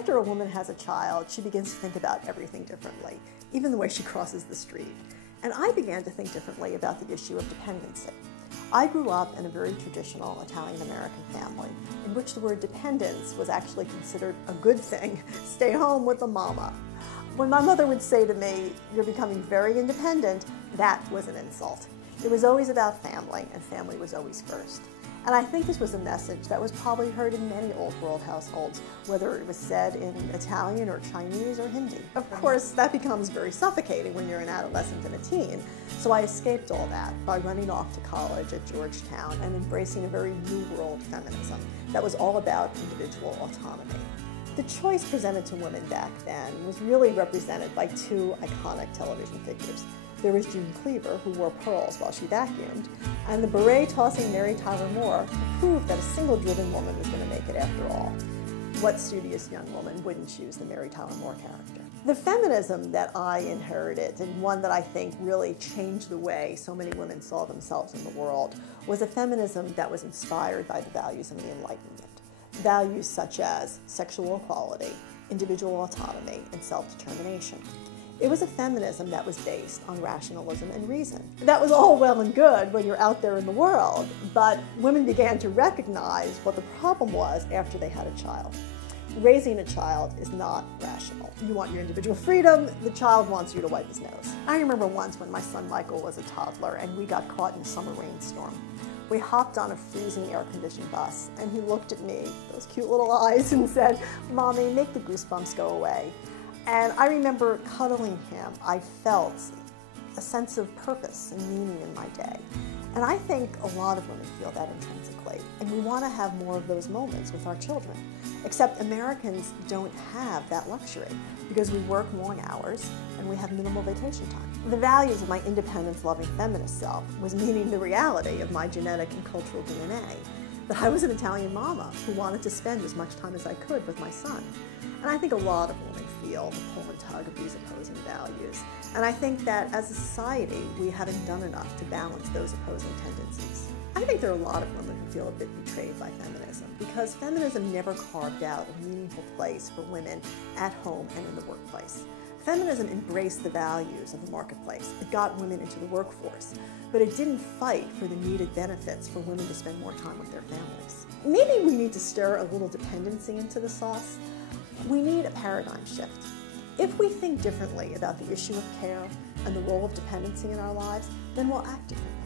After a woman has a child, she begins to think about everything differently, even the way she crosses the street. And I began to think differently about the issue of dependency. I grew up in a very traditional Italian-American family in which the word dependence was actually considered a good thing. Stay home with the mama. When my mother would say to me, "You're becoming very independent," that was an insult. It was always about family, and family was always first. And I think this was a message that was probably heard in many old world households, whether it was said in Italian or Chinese or Hindi. Of course, that becomes very suffocating when you're an adolescent and a teen. So I escaped all that by running off to college at Georgetown and embracing a very new world feminism that was all about individual autonomy. The choice presented to women back then was really represented by two iconic television figures. There was June Cleaver, who wore pearls while she vacuumed, and the beret-tossing Mary Tyler Moore, who proved that a single driven woman was going to make it after all. What studious young woman wouldn't choose the Mary Tyler Moore character? The feminism that I inherited, and one that I think really changed the way so many women saw themselves in the world, was a feminism that was inspired by the values of the Enlightenment. Values such as sexual equality, individual autonomy, and self-determination. It was a feminism that was based on rationalism and reason. That was all well and good when you're out there in the world, but women began to recognize what the problem was after they had a child. Raising a child is not rational. You want your individual freedom, the child wants you to wipe his nose. I remember once when my son Michael was a toddler and we got caught in a summer rainstorm. We hopped on a freezing air-conditioned bus, and he looked at me, those cute little eyes, and said, "Mommy, make the goosebumps go away." And I remember cuddling him. I felt a sense of purpose and meaning in my day. And I think a lot of women feel that intrinsically, and we want to have more of those moments with our children. Except Americans don't have that luxury because we work long hours and we have minimal vacation time. The values of my independence-loving feminist self was meeting the reality of my genetic and cultural DNA, that I was an Italian mama who wanted to spend as much time as I could with my son. And I think a lot of women feel the pull and tug of these opposing values. And I think that as a society, we haven't done enough to balance those opposing tendencies. I think there are a lot of women who feel a bit betrayed by feminism because feminism never carved out a meaningful place for women at home and in the workplace. Feminism embraced the values of the marketplace. It got women into the workforce, but it didn't fight for the needed benefits for women to spend more time with their families. Maybe we need to stir a little dependency into the sauce. We need a paradigm shift. If we think differently about the issue of care and the role of dependency in our lives, then we'll act differently.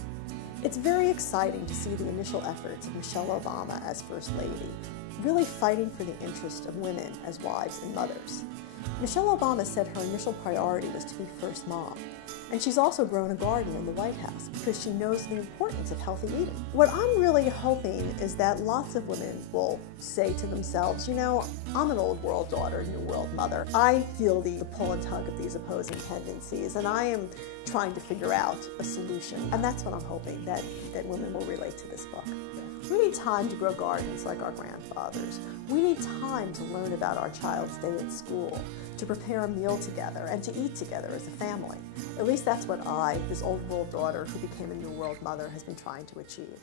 It's very exciting to see the initial efforts of Michelle Obama as First Lady, really fighting for the interest of women as wives and mothers. Michelle Obama said her initial priority was to be first mom. And she's also grown a garden in the White House because she knows the importance of healthy eating. What I'm really hoping is that lots of women will say to themselves, you know, I'm an old world daughter, new world mother. I feel the pull and tug of these opposing tendencies, and I am trying to figure out a solution. And that's what I'm hoping, that women will relate to this book. We need time to grow gardens like our grandfathers. We need time to learn about our child's day at school, to prepare a meal together, and to eat together as a family. At least that's what I, this old world daughter who became a new world mother, has been trying to achieve.